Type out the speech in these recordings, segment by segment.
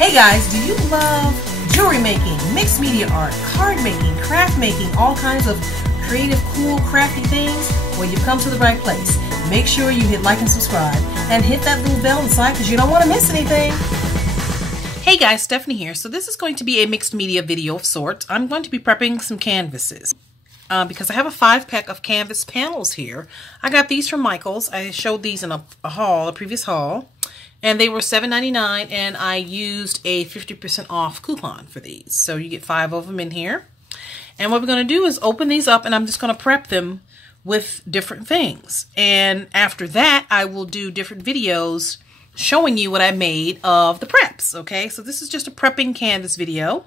Hey guys, do you love jewelry making, mixed media art, card making, craft making, all kinds of creative, cool, crafty things? Well, you've come to the right place. Make sure you hit like and subscribe and hit that little bell inside because you don't want to miss anything. Hey guys, Stephanie here. So this is going to be a mixed media video of sorts. I'm going to be prepping some canvases. Because I have a 5-pack of canvas panels here. I got these from Michael's. I showed these in a previous haul. And they were $7.99, and I used a 50% off coupon for these. So you get 5 of them in here. And what we're going to do is open these up, and I'm just going to prep them with different things. And after that, I will do different videos showing you what I made of the preps. Okay, so this is just a prepping canvas video.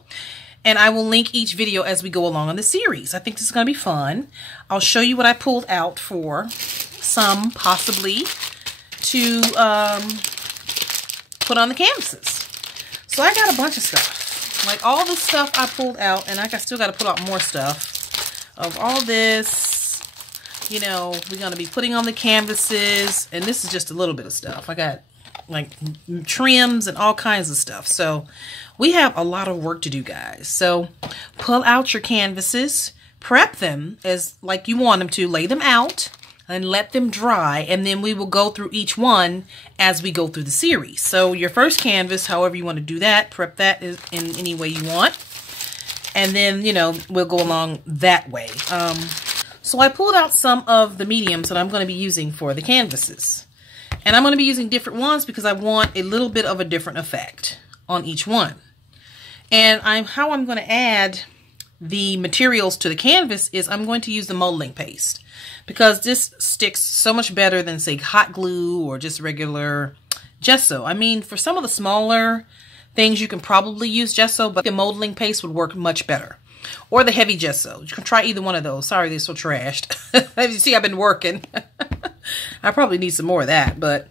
And I will link each video as we go along in the series. I think this is going to be fun. I'll show you what I pulled out for some possibly to put on the canvases. So I got a bunch of stuff. Like all the stuff I pulled out, and I still got to pull out more stuff of all this. You know, we're going to be putting on the canvases. And this is just a little bit of stuff. I got like trims and all kinds of stuff. So we have a lot of work to do, guys. So pull out your canvases, prep them as like you want them to, lay them out and let them dry, and then we will go through each one as we go through the series. So your first canvas, however you want to do that, prep that in any way you want, and then, you know, we'll go along that way. So I pulled out some of the mediums that I'm going to be using for the canvases. And I'm going to be using different ones because I want a little bit of a different effect on each one. And how I'm going to add the materials to the canvas is I'm going to use the molding paste because this sticks so much better than, say, hot glue or just regular gesso. I mean, for some of the smaller things, you can probably use gesso, but the molding paste would work much better. Or the heavy gesso. You can try either one of those. Sorry, they're so trashed. As you see, I've been working. I probably need some more of that. But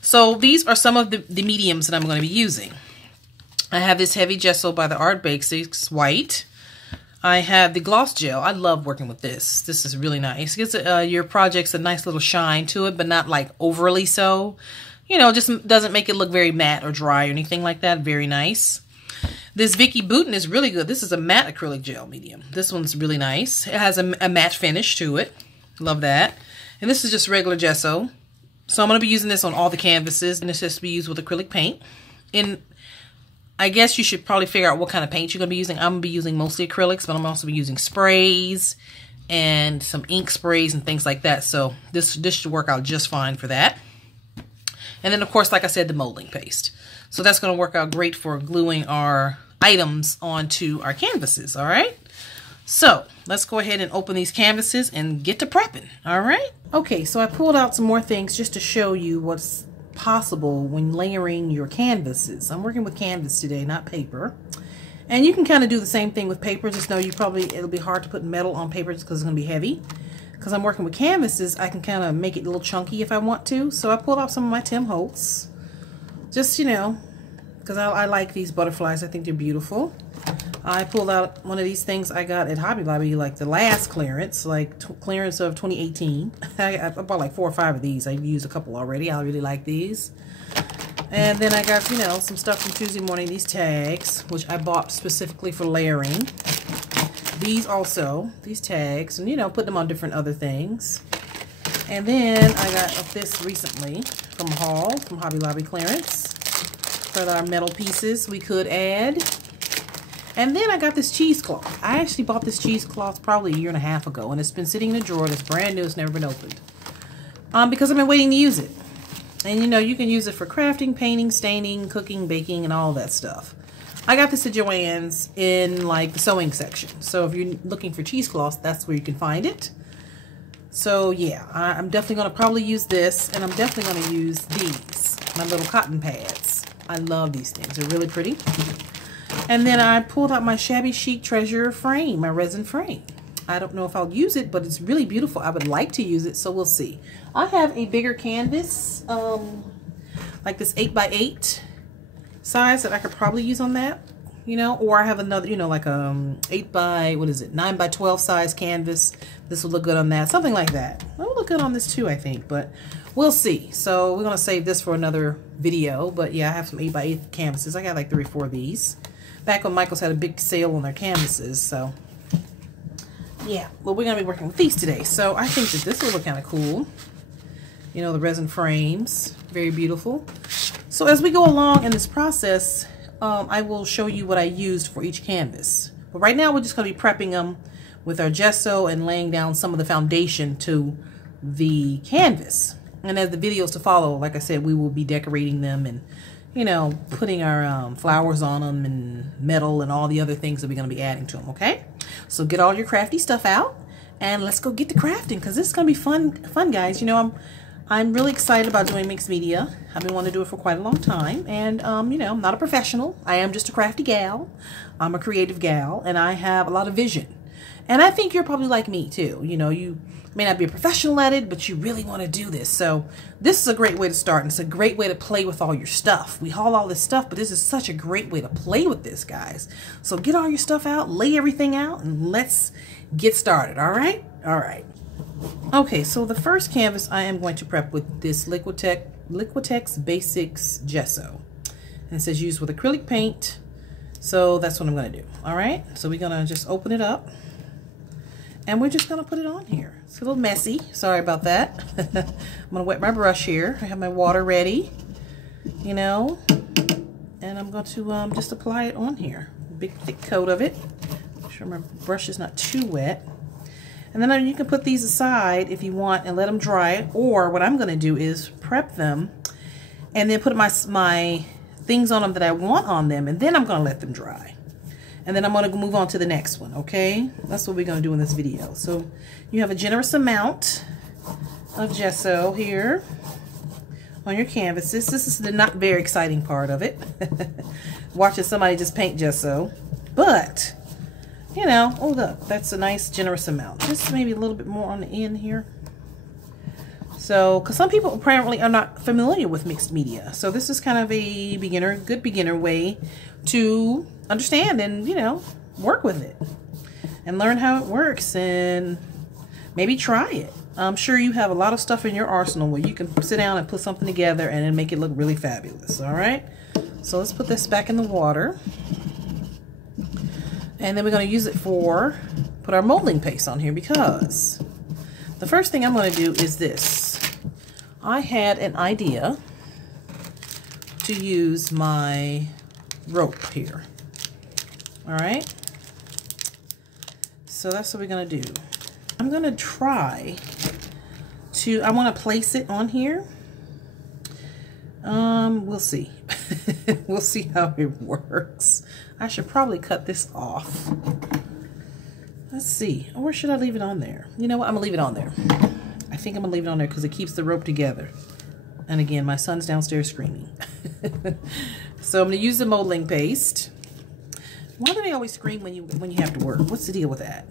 so these are some of the mediums that I'm going to be using. I have this heavy gesso by the Art Basics, white. I have the gloss gel. I love working with this. This is really nice. It gives your projects a nice little shine to it, but not like overly so. You know, just doesn't make it look very matte or dry or anything like that. Very nice. This Vicky Bouton is really good. This is a matte acrylic gel medium. This one's really nice. It has a matte finish to it. Love that. And this is just regular gesso. So I'm going to be using this on all the canvases. And this has to be used with acrylic paint. And I guess you should probably figure out what kind of paint you're going to be using. I'm going to be using mostly acrylics, but I'm also be using sprays and some ink sprays and things like that. So this should work out just fine for that. And then, of course, like I said, the molding paste. So that's going to work out great for gluing our items onto our canvases, all right? So let's go ahead and open these canvases and get to prepping, all right? Okay, so I pulled out some more things just to show you what's possible when layering your canvases. I'm working with canvas today, not paper. And you can kind of do the same thing with paper. Just know it'll be hard to put metal on paper just because it's going to be heavy. Because I'm working with canvases, I can kind of make it a little chunky if I want to. So I pulled out some of my Tim Holtz. Just, you know, because I like these butterflies. I think they're beautiful. I pulled out one of these things I got at Hobby Lobby, like the last clearance, like clearance of 2018. I bought like 4 or 5 of these. I've used a couple already. I really like these. And then I got, you know, some stuff from Tuesday Morning, these tags, which I bought specifically for layering. These also, these tags, and, you know, put them on different other things. And then I got this recently from a haul, from Hobby Lobby clearance, for our metal pieces we could add. And then I got this cheesecloth. I actually bought this cheesecloth probably 1.5 years ago, and it's been sitting in a drawer that's brand new. It's never been opened. Because I've been waiting to use it. And you know, you can use it for crafting, painting, staining, cooking, baking, and all that stuff. I got this at Joann's in like the sewing section. So if you're looking for cheesecloths, that's where you can find it. So yeah, I'm definitely going to probably use this, and I'm definitely going to use these, my little cotton pads. I love these things. They're really pretty. And then I pulled out my Shabby Chic Treasure frame, my resin frame. I don't know if I'll use it, but it's really beautiful. I would like to use it, so we'll see. I have a bigger canvas, like this 8x8 size that I could probably use on that, you know, or I have another, you know, like 9x12 size canvas. This will look good on that, something like that. Oh, look good on this too, I think, but we'll see. So we're going to save this for another video. But yeah, I have some 8x8 canvases. I got like 3 or 4 of these. Back when Michael's had a big sale on their canvases. So yeah, well, we're going to be working with these today. So I think that this will look kind of cool. You know, the resin frames, very beautiful. So as we go along in this process, I will show you what I used for each canvas. But right now we're just going to be prepping them with our gesso and laying down some of the foundation to the canvas. And as the videos to follow, like I said, we will be decorating them and, you know, putting our flowers on them and metal and all the other things that we're going to be adding to them, okay? So get all your crafty stuff out and let's go get to crafting, because this is going to be fun, guys. You know, I'm really excited about doing mixed media. I've been wanting to do it for quite a long time. And, you know, I'm not a professional. I am just a crafty gal. I'm a creative gal, and I have a lot of vision. And I think you're probably like me, too. You know, you may not be a professional at it, but you really want to do this. So this is a great way to start, and it's a great way to play with all your stuff. We haul all this stuff, but this is such a great way to play with this, guys. So get all your stuff out, lay everything out, and let's get started, all right? All right. Okay, so the first canvas I am going to prep with this Liquitex Basics Gesso. And it says use with acrylic paint. So that's what I'm going to do. All right, so we're going to just open it up. And we're just going to put it on here. It's a little messy. Sorry about that. I'm going to wet my brush here. I have my water ready, you know. And I'm going to just apply it on here. Big thick coat of it. Make sure my brush is not too wet. And then you can put these aside if you want and let them dry. Or what I'm going to do is prep them and then put my things on them that I want on them. And then I'm going to let them dry. And then I'm going to move on to the next one, okay? That's what we're going to do in this video. So you have a generous amount of gesso here on your canvases. This is the not very exciting part of it. Watching somebody just paint gesso. But you know, oh look, that's a nice generous amount. Just maybe a little bit more on the end here. So, because some people apparently are not familiar with mixed media. So this is kind of a good beginner way to understand and, you know, work with it. And learn how it works and maybe try it. I'm sure you have a lot of stuff in your arsenal where you can sit down and put something together and then make it look really fabulous, all right? So let's put this back in the water. And then we're going to use it put our molding paste on here, because the first thing I'm going to do is this. I had an idea to use my rope here. All right. So that's what we're going to do. I'm going to try I want to place it on here. We'll see. We'll see how it works. I should probably cut this off. Let's see. Or should I leave it on there? You know what? I'm going to leave it on there. I think I'm going to leave it on there because it keeps the rope together. And again, my son's downstairs screaming. So I'm going to use the molding paste. Why do they always scream when you have to work? What's the deal with that?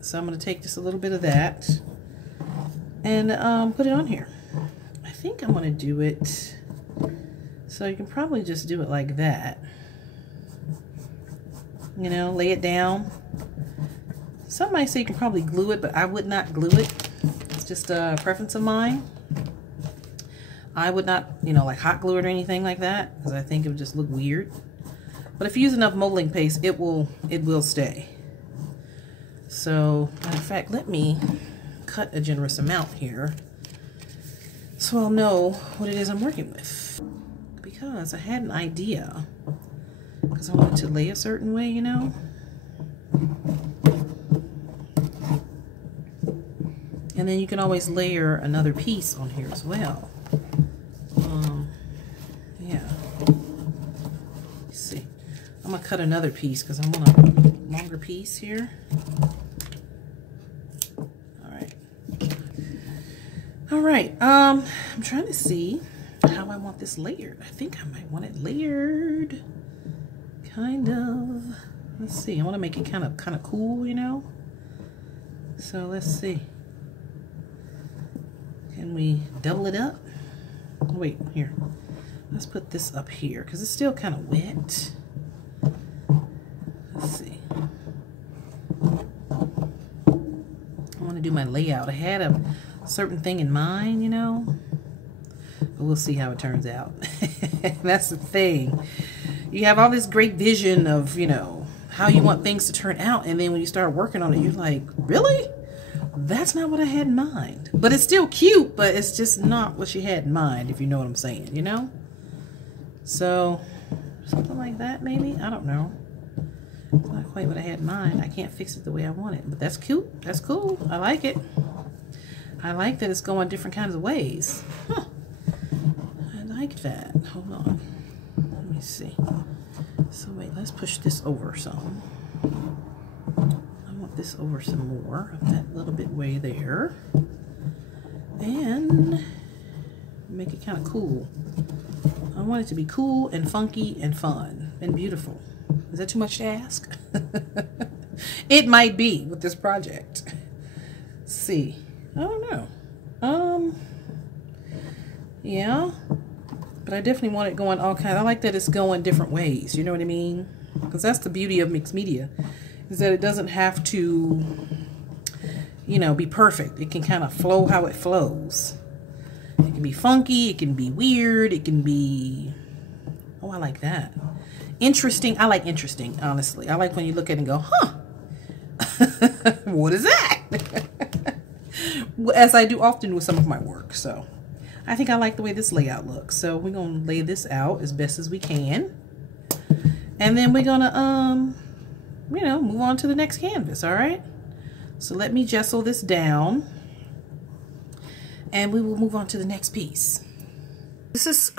So I'm going to take just a little bit of that and put it on here. I think I'm going to do it. So you can probably just do it like that. You know, lay it down. Some might say you can probably glue it, but I would not glue it. It's just a preference of mine. I would not, you know, like hot glue it or anything like that, because I think it would just look weird. But if you use enough molding paste, it will stay. So, matter of fact, let me cut a generous amount here so I'll know what it is I'm working with. Because I had an idea, because I wanted to lay a certain way, you know. And then you can always layer another piece on here as well. Yeah. Let's see. I'm going to cut another piece because I want a longer piece here. All right. I'm trying to see how I want this layered. I think I might want it layered. Kind of. Let's see. I want to make it kind of cool, you know. So let's see. Can we double it up? Wait, here. Let's put this up here because it's still kind of wet. Let's see. I want to do my layout. I had certain thing in mind, you know. But we'll see how it turns out. That's the thing. You have all this great vision of, you know, how you want things to turn out. And then when you start working on it, you're like, really? That's not what I had in mind. But it's still cute, but it's just not what you had in mind, if you know what I'm saying, you know? So, something like that, maybe? I don't know. It's not quite what I had in mind. I can't fix it the way I want it. But that's cute. That's cool. I like it. I like that it's going different kinds of ways. Huh. I like that. Hold on. Let me see. So wait, let's push this over some. I want this over some more. That little bit way there. And make it kind of cool. I want it to be cool and funky and fun and beautiful. Is that too much to ask? It might be with this project. Let's see. I don't know. Yeah. But I definitely want it going all kinds. I like that it's going different ways. You know what I mean? Because that's the beauty of mixed media. Is that it doesn't have to, you know, be perfect. It can kind of flow how it flows. It can be funky. It can be weird. It can be... Oh, I like that. Interesting. I like interesting, honestly. I like when you look at it and go, huh? What is that? As I do often with some of my work. So I think I like the way this layout looks. So we're going to lay this out as best as we can. And then we're going to, you know, move on to the next canvas. All right. So let me gesso this down. And we will move on to the next piece. This is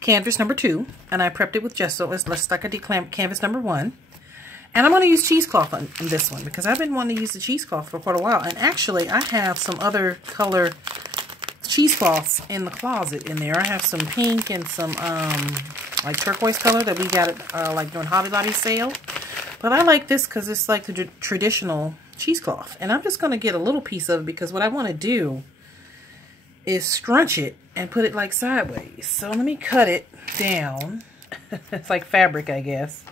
canvas number 2. And I prepped it with gesso. It's like I did canvas number 1. And I'm going to use cheesecloth on this one because I've been wanting to use the cheesecloth for quite a while. And actually, I have some other color cheesecloths in the closet in there. I have some pink and some like turquoise color that we got like during Hobby Lobby sale. But I like this because it's like the traditional cheesecloth. And I'm just going to get a little piece of it because what I want to do is scrunch it and put it like sideways. So let me cut it down. It's like fabric, I guess.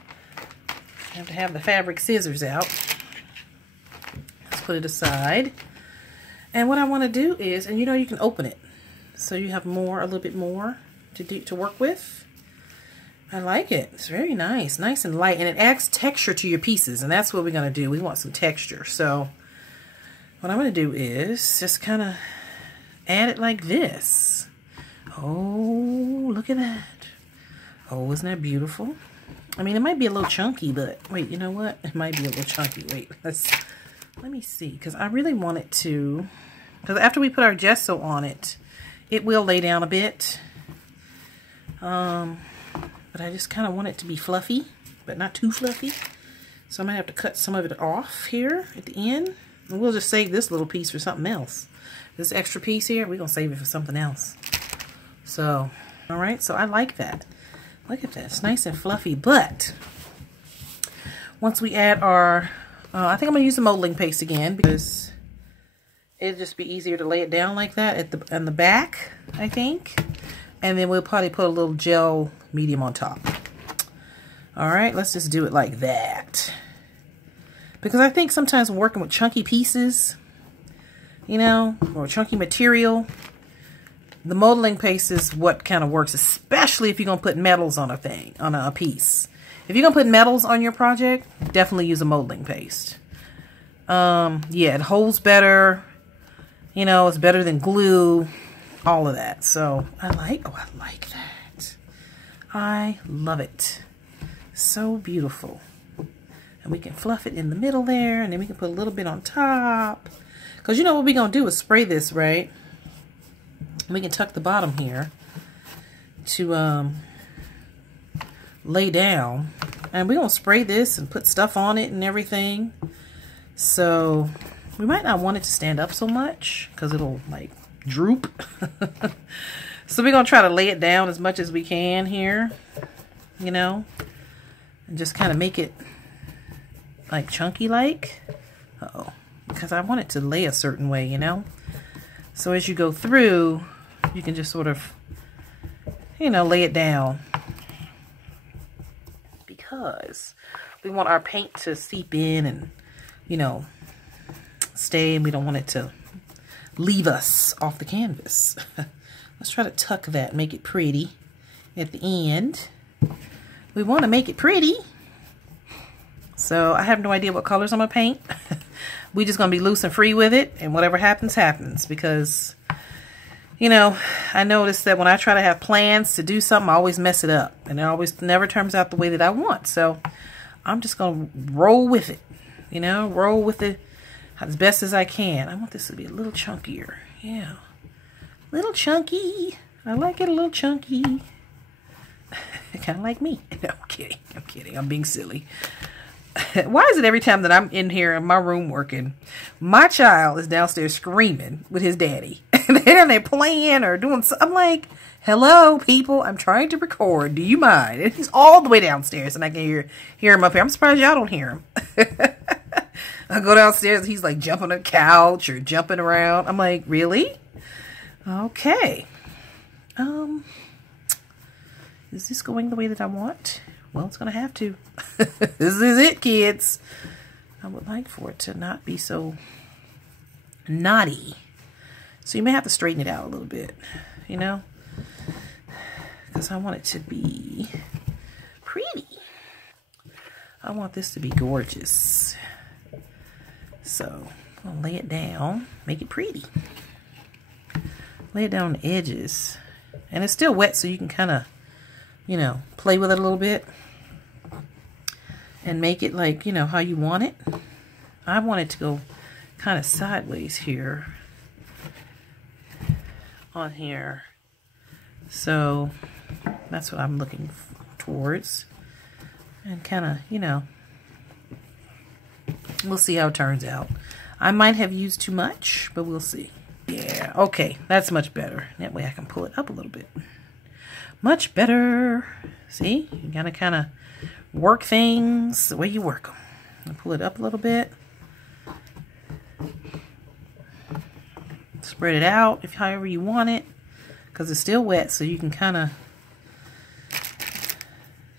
I have to have the fabric scissors out. Let's put it aside. And what I want to do is, and you know you can open it. So you have more, a little bit more to work with. I like it. It's very nice. Nice and light. And it adds texture to your pieces. And that's what we're going to do. We want some texture. So what I'm going to do is just kind of add it like this. Oh, look at that. Oh, isn't that beautiful? I mean, it might be a little chunky, but wait, you know what? It might be a little chunky. Wait, let me see, because I really want it to, because after we put our gesso on it, it will lay down a bit. But I just kind of want it to be fluffy, but not too fluffy. So I'm going to have to cut some of it off here at the end. And we'll just save this little piece for something else. This extra piece here, we're going to save it for something else. So, all right, so I like that. Look at that. It's nice and fluffy. But once we add our, I think I'm going to use the modeling paste again because it'll just be easier to lay it down like that on the back, I think. And then we'll probably put a little gel medium on top. All right, let's just do it like that. Because I think sometimes when working with chunky pieces, you know, or chunky material, the modeling paste is what kind of works, especially if you're going to put metals on a piece. If you're going to put metals on your project, definitely use a modeling paste. Yeah, it holds better. You know, it's better than glue. All of that. So, I like that. I love it. So beautiful. And we can fluff it in the middle there, and then we can put a little bit on top. Because you know what we're going to do is spray this, right? We can tuck the bottom here to lay down. And we're going to spray this and put stuff on it and everything. So we might not want it to stand up so much because it'll like droop. So we're going to try to lay it down as much as we can here, you know, and just kind of make it like chunky like. Uh-oh. Because I want it to lay a certain way, you know. So as you go through, you can just sort of, you know, lay it down. Because we want our paint to seep in and, you know, stay. And we don't want it to leave us off the canvas. Let's try to tuck that, make it pretty at the end. We want to make it pretty. So I have no idea what colors I'm going to paint. We're just going to be loose and free with it, and whatever happens, happens. Because, you know, I noticed that when I try to have plans to do something, I always mess it up. And it always never turns out the way that I want. So I'm just going to roll with it. You know, roll with it as best as I can. I want this to be a little chunkier. Yeah. Little chunky. I like it a little chunky. Kind of like me. No, I'm kidding. I'm kidding. I'm being silly. Why is it every time that I'm in here in my room working, my child is downstairs screaming with his daddy? And they're playing or doing something. I'm like, hello, people. I'm trying to record. Do you mind? And he's all the way downstairs, and I can hear him up here. I'm surprised y'all don't hear him. I go downstairs, and he's like jumping on the couch or jumping around. I'm like, really? Okay. Is this going the way that I want? Well, it's going to have to. This is it, kids. I would like for it to not be so naughty. So you may have to straighten it out a little bit, you know? Because I want it to be pretty. I want this to be gorgeous. So I'm going to lay it down, make it pretty. Lay it down on the edges. And it's still wet, so you can kind of, you know, play with it a little bit. And make it like, you know, how you want it. I want it to go kind of sideways here. On here. So that's what I'm looking towards. And kind of, you know, we'll see how it turns out. I might have used too much, but we'll see. Yeah, okay, that's much better. That way I can pull it up a little bit. Much better. See, you gotta kind of work things the way you work them. I'll pull it up a little bit. Spread it out if however you want it, because it's still wet, so you can kind of,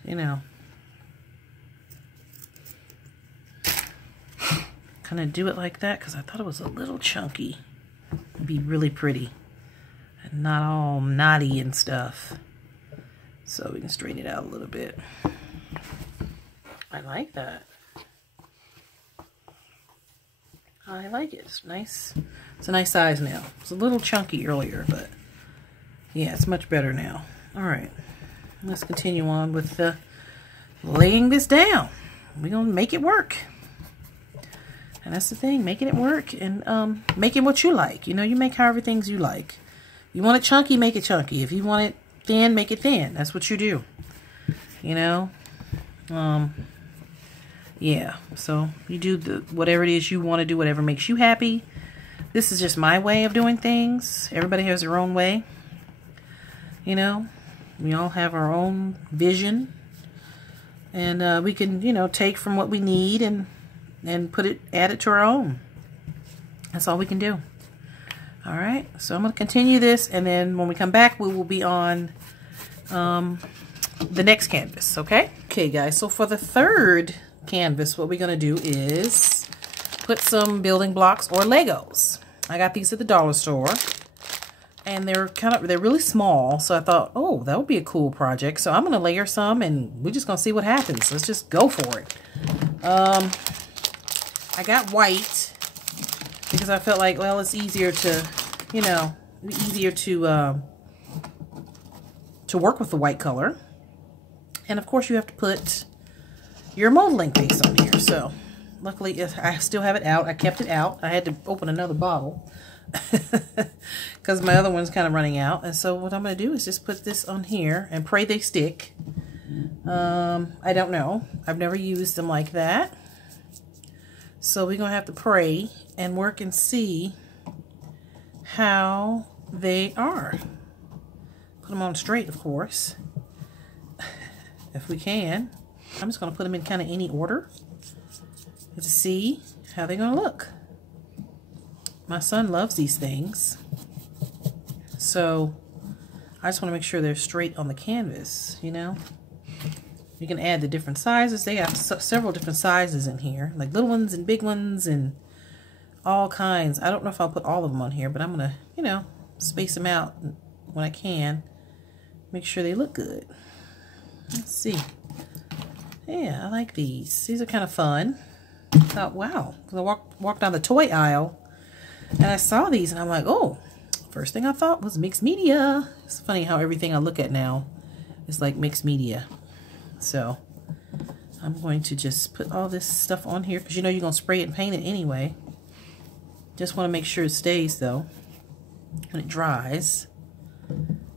you know, kind of do it like that, because I thought it was a little chunky. It'd be really pretty and not all knotty and stuff. So we can straighten it out a little bit. I like that. I like it. It's nice. It's a nice size now. It's a little chunky earlier, but yeah, it's much better now. All right, let's continue on with laying this down. We're gonna make it work. And that's the thing, making it work and making what you like. You know, you make however things you like. You want it chunky, make it chunky. If you want it thin, make it thin. That's what you do. You know? Yeah. So you do whatever it is you want to do, whatever makes you happy. This is just my way of doing things. Everybody has their own way. You know? We all have our own vision. And we can, you know, take from what we need and add it to our own. That's all we can do. All right, so I'm going to continue this, and then when we come back, we will be on the next canvas, okay? Okay, guys, so for the third canvas, what we're going to do is put some building blocks or Legos. I got these at the dollar store, and they're really small, so I thought, oh, that would be a cool project. So I'm going to layer some, and we're just going to see what happens. Let's just go for it. I got white because I felt like, well, it's easier to, you know, to work with the white color. And of course you have to put your modeling base on here. So luckily I still have it out. I kept it out. I had to open another bottle because my other one's kind of running out. And so what I'm going to do is just put this on here and pray they stick. I don't know. I've never used them like that. So we're going to have to pray and work and see how they are. Put them on straight, of course, if we can. I'm just going to put them in kind of any order to see how they're going to look. My son loves these things. So I just want to make sure they're straight on the canvas, you know. You can add the different sizes. They have several different sizes in here, like little ones and big ones and all kinds. I don't know if I'll put all of them on here, but I'm gonna, you know, space them out when I can. Make sure they look good. Let's see. Yeah, I like these. These are kind of fun. I thought, wow. I walked down the toy aisle and I saw these and I'm like, oh, first thing I thought was mixed media. It's funny how everything I look at now is like mixed media. So I'm going to just put all this stuff on here because you know you're going to spray it and paint it anyway. Just want to make sure it stays though when it dries.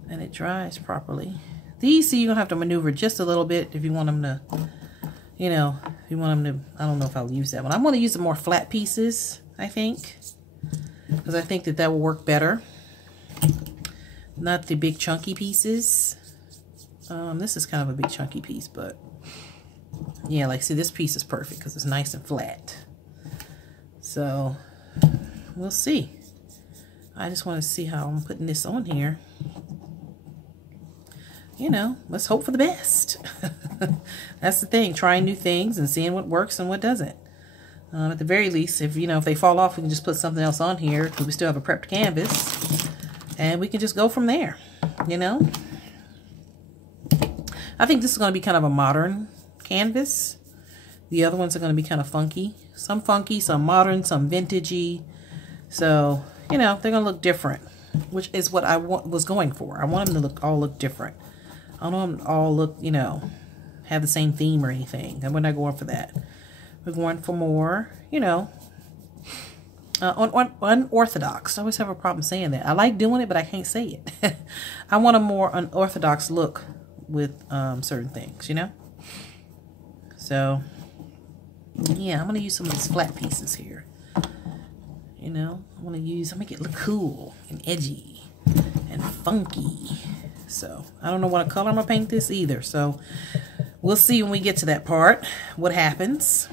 And it dries properly. These, see, you're going to have to maneuver just a little bit if you want them to, you know, if you want them to, I don't know if I'll use that one. I'm going to use the more flat pieces, I think. Because I think that will work better. Not the big chunky pieces. This is kind of a big chunky piece, but yeah, like, see, this piece is perfect because it's nice and flat. So, we'll see. I just want to see how I'm putting this on here. You know, let's hope for the best. That's the thing, trying new things and seeing what works and what doesn't. At the very least, if they fall off, we can just put something else on here because we still have a prepped canvas. And we can just go from there, you know. I think this is going to be kind of a modern canvas. The other ones are going to be kind of funky. Some funky, some modern, some vintagey. So, you know, they're going to look different, which is what I was going for. I want them to all look different. I don't want them to all look, you know, have the same theme or anything. And we're not going for that. We're going for more, you know, unorthodox. I always have a problem saying that. I like doing it, but I can't say it. I want a more unorthodox look with certain things, you know. So, yeah, I'm going to use some of these flat pieces here. You know, I'm going to make it look cool and edgy and funky. So, I don't know what color I'm going to paint this either. So, we'll see when we get to that part what happens.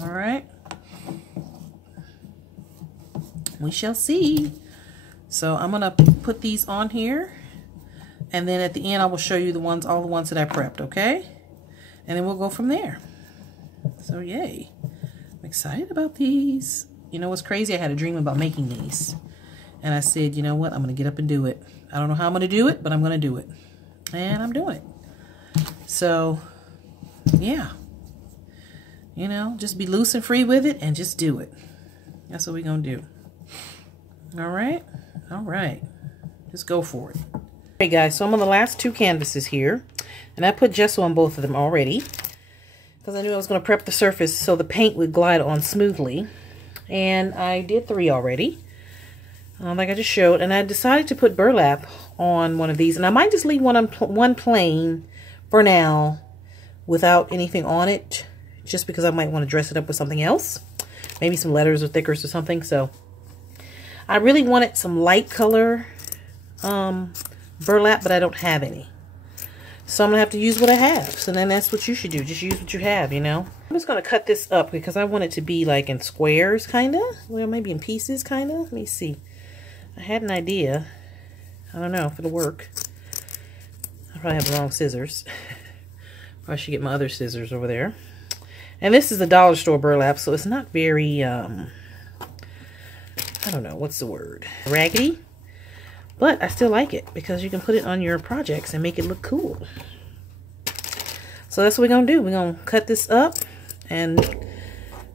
All right. We shall see. So, I'm going to put these on here. And then at the end, I will show you all the ones that I prepped, okay? And then we'll go from there. So, yay. I'm excited about these. You know what's crazy? I had a dream about making these. And I said, you know what? I'm going to get up and do it. I don't know how I'm going to do it, but I'm going to do it. And I'm doing it. So, yeah. You know, just be loose and free with it and just do it. That's what we're going to do. All right? All right. Just go for it. Hey guys, so I'm on the last two canvases here. And I put gesso on both of them already. Because I knew I was going to prep the surface so the paint would glide on smoothly. And I did 3 already. Like I just showed. And I decided to put burlap on one of these. And I might just leave one plain for now without anything on it. Just because I might want to dress it up with something else. Maybe some letters or thickers or something. So I really wanted some light color burlap, but I don't have any. So I'm going to have to use what I have. So then that's what you should do. Just use what you have, you know. I'm just going to cut this up because I want it to be like in squares, kind of. Well, maybe in pieces, kind of. Let me see. I had an idea. I don't know if it'll work. I probably have the wrong scissors. Probably should get my other scissors over there. And this is the dollar store burlap, so it's not very, I don't know, what's the word? Raggedy. But I still like it because you can put it on your projects and make it look cool. So that's what we're going to do. We're going to cut this up and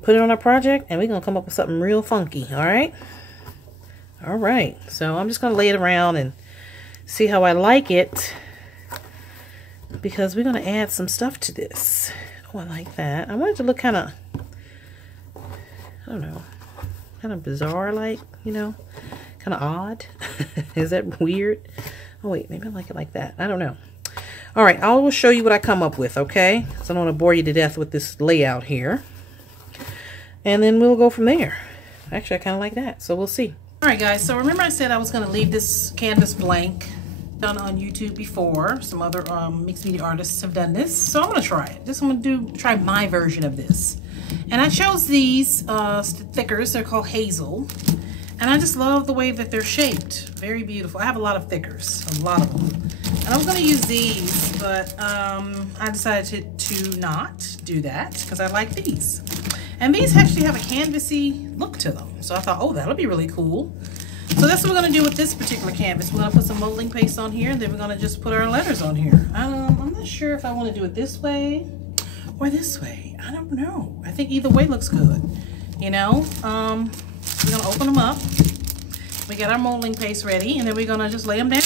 put it on our project, and we're going to come up with something real funky, all right? All right. So I'm just going to lay it around and see how I like it because we're going to add some stuff to this. Oh, I like that. I want it to look kind of, I don't know, kind of bizarre-like, you know? Kind of odd. Is that weird? Oh wait, maybe I like it like that. I don't know. All right, I will show you what I come up with, okay? So I don't want to bore you to death with this layout here. And then we'll go from there. Actually, I kind of like that, so we'll see. All right, guys, so remember I said I was going to leave this canvas blank. Done on YouTube before. Some other mixed media artists have done this, so I'm going to try it. I'm going to try my version of this. And I chose these thickers. They're called Hazel. And I just love the way that they're shaped. Very beautiful. I have a lot of thickers, a lot of them. And I was going to use these, but I decided to not do that because I like these. And these actually have a canvasy look to them. So I thought, oh, that'll be really cool. So that's what we're going to do with this particular canvas. We're going to put some molding paste on here, and then we're going to just put our letters on here. I'm not sure if I want to do it this way or this way. I don't know. I think either way looks good. You know, we're going to open them up. We got our molding paste ready, and then we're going to just lay them down.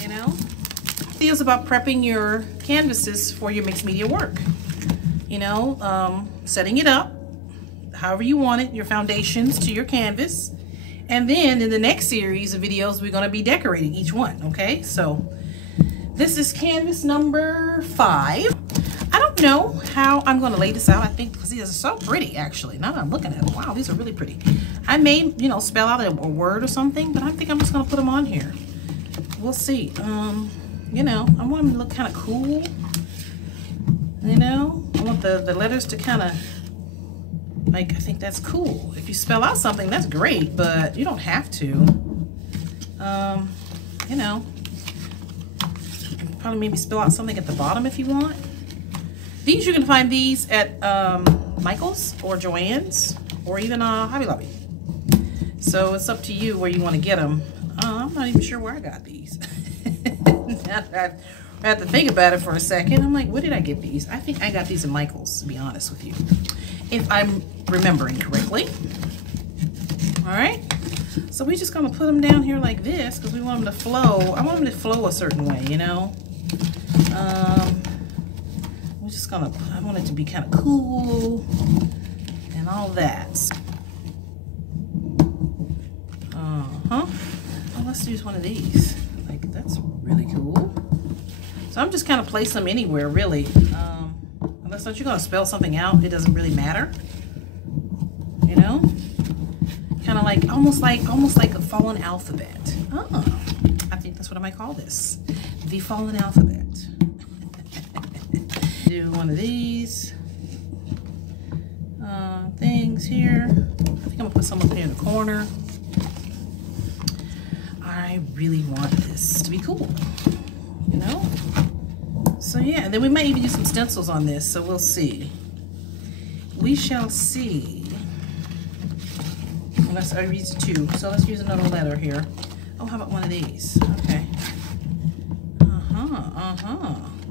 You know, it's about prepping your canvases for your mixed media work. You know, setting it up however you want it, your foundations to your canvas. And then in the next series of videos, we're going to be decorating each one. Okay, so this is canvas number 5. I don't know how I'm going to lay this out. I think because these are so pretty, actually. Now that I'm looking at them, wow, these are really pretty. I may, you know, spell out a word or something, but I think I'm just going to put them on here. We'll see. You know, I want them to look kind of cool. You know, I want the letters to kind of, like, I think that's cool. If you spell out something, that's great, but you don't have to. You know, you can probably maybe spell out something at the bottom if you want. These, you can find these at Michael's or Joann's or even Hobby Lobby. So it's up to you where you want to get them. I'm not even sure where I got these. I had to think about it for a second. I'm like, where did I get these? I think I got these at Michael's, to be honest with you, if I'm remembering correctly. All right, so we're just gonna put them down here like this because we want them to flow. I want them to flow a certain way, you know. We're just gonna, I want it to be kind of cool and all that. Well, let's use one of these. Like, that's really cool. So I'm just kind of place them anywhere, really. Unless you're gonna spell something out, it doesn't really matter. You know, kind of like almost like a fallen alphabet. Oh, I think that's what I might call this, the fallen alphabet. Do one of these things here. I think I'm gonna put some up here in the corner. I really want this to be cool, you know? So yeah, and then we might even use some stencils on this, so we'll see. We shall see. Unless I use 2, so let's use another letter here. Oh, how about one of these? Okay.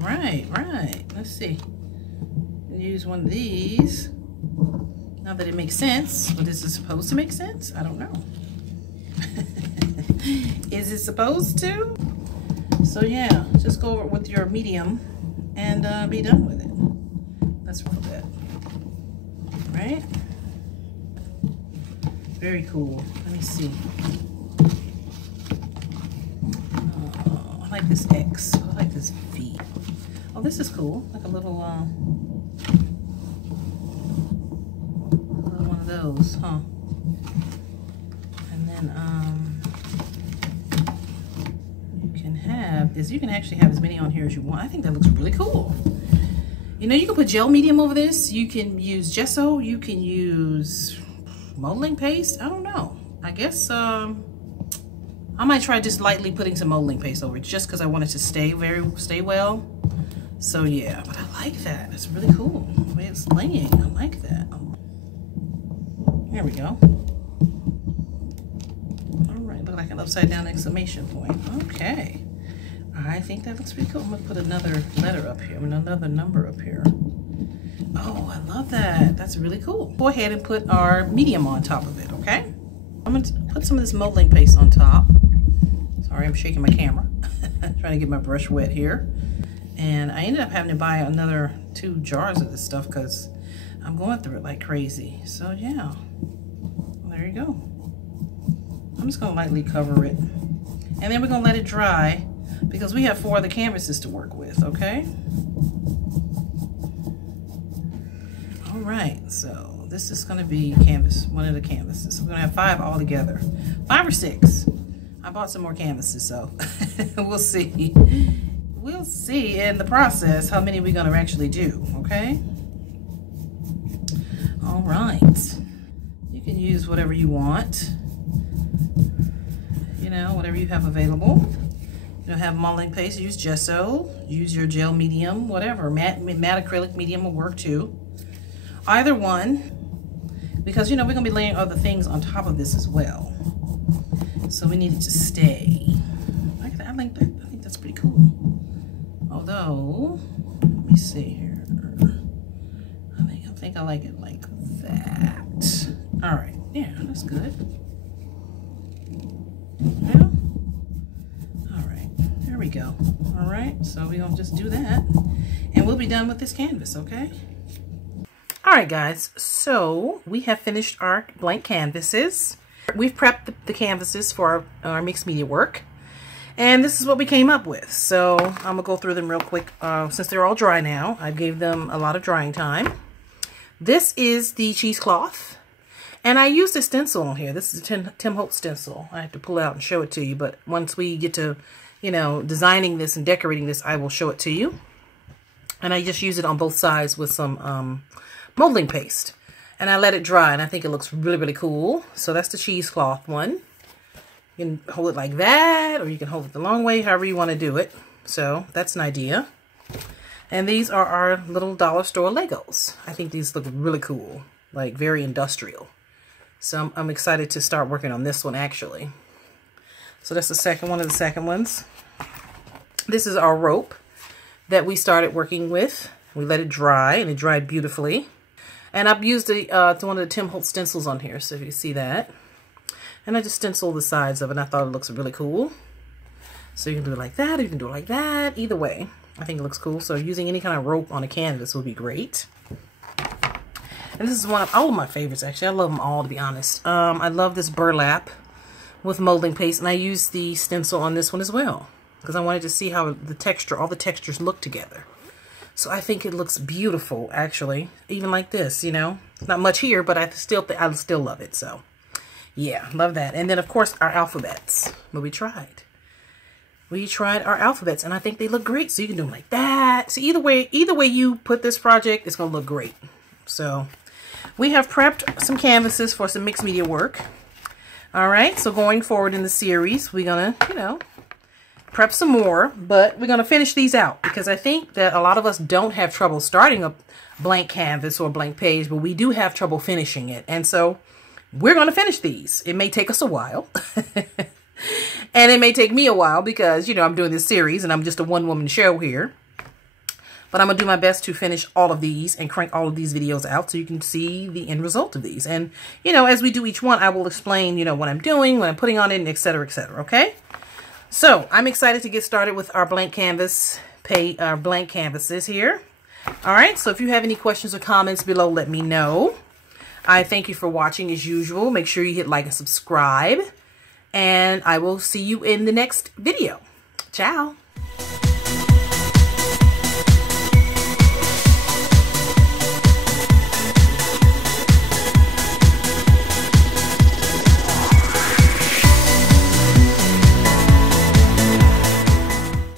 Right. Let's see. Use one of these. Not that it makes sense, but is it supposed to make sense? I don't know. Is it supposed to? So yeah, just go over it with your medium and be done with it. That's real good. Right? Very cool. Let me see. I like this X. I like this V. Oh, this is cool. Like a little one of those, huh? And then you can actually have as many on here as you want. I think that looks really cool. You know, you can put gel medium over this. You can use gesso. You can use molding paste. I don't know. I guess I might try just lightly putting some molding paste over it just because I want it to stay well. So yeah, but I like that. It's really cool the way it's laying. I like that. There we go. All right, look like an upside down exclamation point. Okay. I think that looks pretty cool. I'm gonna put another letter up here, another number up here. Oh, I love that. That's really cool. Go ahead and put our medium on top of it, okay? I'm gonna put some of this molding paste on top. Sorry, I'm shaking my camera. Trying to get my brush wet here. And I ended up having to buy another 2 jars of this stuff because I'm going through it like crazy. So yeah, there you go. I'm just gonna lightly cover it. And then we're gonna let it dry because we have 4 other canvases to work with, okay? All right, so this is gonna be one of the canvases. We're gonna have 5 all together. 5 or 6. I bought some more canvases, so we'll see. We'll see in the process how many we're gonna actually do, okay? All right. You can use whatever you want. You know, whatever you have available. You don't have molding paste, use gesso, use your gel medium, whatever. Matte acrylic medium will work too. Either one, because you know we're gonna be laying other things on top of this as well. So we need it to stay. I think that's pretty cool. Although, let me see here. I think I like it like that. All right, yeah, that's good. Yeah. All right, there we go. All right, so we're gonna just do that, and we'll be done with this canvas, okay? All right, guys, so we have finished our blank canvases. We've prepped the canvases for our mixed media work, and this is what we came up with. So I'm gonna go through them real quick. Since they're all dry now, I gave them a lot of drying time. This is the cheesecloth, and I used a stencil on here. This is a Tim Holtz stencil. I have to pull it out and show it to you, but once we get to, you know, designing this and decorating this, I will show it to you. And I just use it on both sides with some molding paste, and I let it dry, and I think it looks really, really cool. So that's the cheesecloth one. You can hold it like that, or you can hold it the long way, however you want to do it. So that's an idea. And these are our little dollar store Legos. I think these look really cool, like very industrial. So I'm excited to start working on this one actually. So that's the second one of the second ones. This is our rope that we started working with. We let it dry, and it dried beautifully. And I've used one of the Tim Holtz stencils on here, so if you see that. And I just stenciled the sides of it, and I thought it looks really cool. So you can do it like that, or you can do it like that. Either way, I think it looks cool. So using any kind of rope on a canvas would be great. And this is one of all of my favorites, actually. I love them all, to be honest. I love this burlap with molding paste, and I used the stencil on this one as well, because I wanted to see how the texture, all the textures look together. So I think it looks beautiful, actually. Even like this, you know. Not much here, but I still love it. So, yeah, love that. And then, of course, our alphabets. But we tried. We tried our alphabets, and I think they look great. So you can do them like that. So either way you put this project, it's going to look great. So we have prepped some canvases for some mixed media work. All right, so going forward in the series, we're going to, you know, prep some more, but we're going to finish these out, because I think that a lot of us don't have trouble starting a blank canvas or a blank page, but we do have trouble finishing it. And so we're going to finish these. It may take us a while and it may take me a while, because, you know, I'm doing this series and I'm just a one-woman show here, but I'm going to do my best to finish all of these and crank all of these videos out so you can see the end result of these. And, you know, as we do each one, I will explain, you know, what I'm doing, what I'm putting on it, et cetera, okay? So I'm excited to get started with our blank canvases here. All right, so if you have any questions or comments below, let me know. I thank you for watching as usual. Make sure you hit like and subscribe, and I will see you in the next video. Ciao.